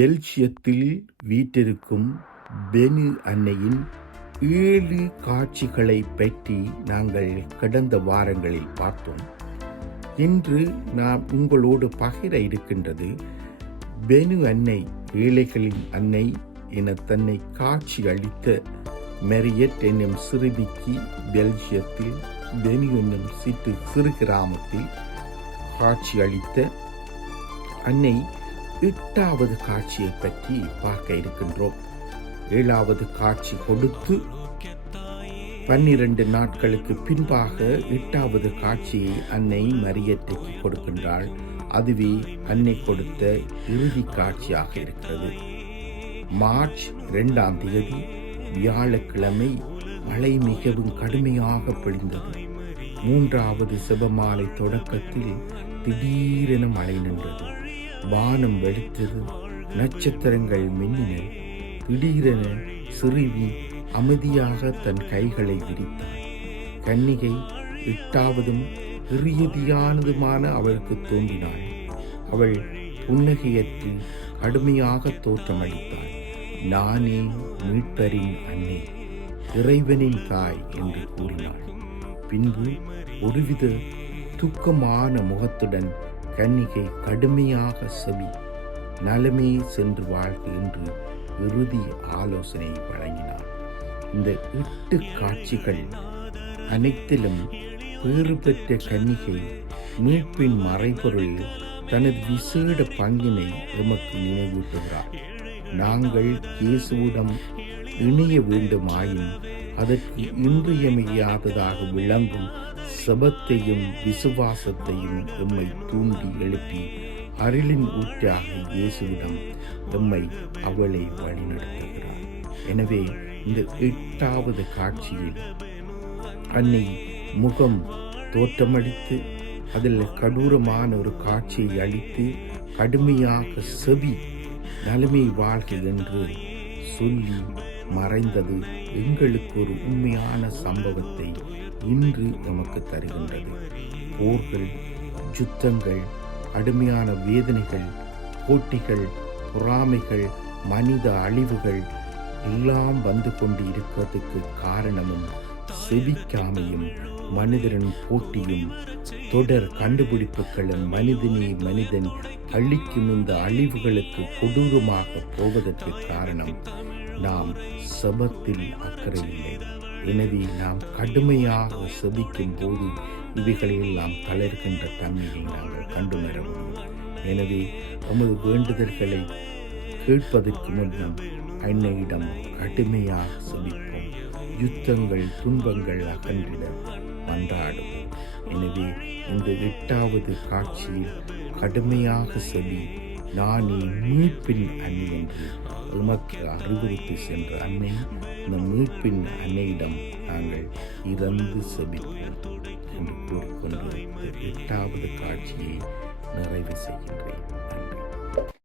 பெல்ஜியத்தில் வீற்றிருக்கும் பெனு அன்னையின் ஏழு காட்சிகளை பற்றி நாங்கள் கடந்த வாரங்களில் பார்த்தோம். இன்று நாம் உங்களோடு பகிர இருக்கின்றது பெனு அன்னை ஏழைகளின் அன்னை என தன்னை காட்சி அளித்த மெரியட் என்னும் சிறுமிக்கு பெல்ஜியத்தில் பெனு என்னும் சிட்டு சிறு கிராமத்தில் காட்சி அளித்த அன்னை எட்டாவது காட்சியை பற்றி பார்க்க இருக்கின்றோம். ஏழாவது காட்சி கொடுத்து பன்னிரண்டு நாட்களுக்கு பின்பாக எட்டாவது காட்சியை அன்னை மரியத்தைக்கு கொடுக்கின்றாள். அதுவே அன்னை கொடுத்த இறுதி காட்சியாக இருக்கிறது. மார்ச் இரண்டாம் தேதி வியாழக்கிழமை மழை மிகவும் கடுமையாக பொழிந்தது. மூன்றாவது செபமாலை தொடக்கத்தில் திடீரென மழை நின்றது. வானம் வெடித்தது நட்சத்திரங்கள் மின்னின திடீரென சிறுவி அமைதியாக தன் கைகளை விரித்தாள். கன்னிகை எட்டாவதும் இறுதியானதுமான அவளுக்கு தோன்றினாள். அவள் புன்னகையற்று கடுமையாக தோற்றமளித்தாள். நானே மீட்பரின் அன்னை இறைவனின் தாய் என்று கூறினாள். பின்பு ஒருவித துக்கமான முகத்துடன் கன்னிகை கடுமையாக செவி நலமே சென்று வாழ்க என்று இறுதி ஆலோசனை வழங்கினார். இந்த எட்டு காட்சிகள் அனைத்திலும் பேறு பெற்ற கன்னிகை மீட்பின் மறைபொருள் தனது விசேட பங்கினை எமக்கு நினைவூட்டுகிறார். நாங்கள் இயேசுவிடம் இணைய வேண்டுமாயின் அதற்கு இன்றியமையாததாக விளங்கும் சபத்தையும் விசுவாசத்தையும் எம்மை தூண்டி எழுப்பி அருளின் ஊற்றாக இயேசுவிடம் எம்மை அவளை வழிநடத்துகிறார். எனவே இந்த எட்டாவது காட்சியில் அன்னை முகம் தோற்றமளித்து அதில் கடூரமான ஒரு காட்சியை அளித்து கடுமையாக செவி நலமை வாழ்க என்று சொல்லி மறைந்தது எங்களுக்கு ஒரு உண்மையான சம்பவத்தை இன்று நமக்கு தருகின்றது. போர்கள் யுத்தங்கள் கடுமையான வேதனைகள் போட்டிகள் பொறாமைகள் மனித அழிவுகள் எல்லாம் வந்து கொண்டு இருக்கிறதுக்கு காரணமும் செவிக்காமையும் மனிதரின் போட்டியும் தொடர் கண்டுபிடிப்புகளும் மனிதனே மனிதன் அழிக்கும் இந்த அழிவுகளுக்கு கொடூரமாக போவதற்கு காரணம் நாம் சபத்தில் அக்கறை இல்லை எனவே நாம் கடுமையாக செபிக்கும் போது இவைகளெல்லாம் தளர்கின்ற தன்மையை நாங்கள் கண்டுணர முடியும் எனவே நமது வேண்டுதல்களை கேட்பதற்கு முன்னும் அன்னையிடம் கடுமையாக செபிப்போம். யுத்தங்கள் துன்பங்கள் அகன்றிட மன்றாடுவோம் எனவே இந்த எட்டாவது காட்சியில் கடுமையாக செவி நானே மீட்பின் அன்னை என்று உமக்கு அறிவுறுத்தி சென்ற அன்னை இந்த மீட்பின் அன்னையிடம் நாங்கள் இறந்து செபிப்போம் என்று கூறிக்கொண்டு எட்டாவது காட்சியை நிறைவு செய்கின்றேன். நன்றி.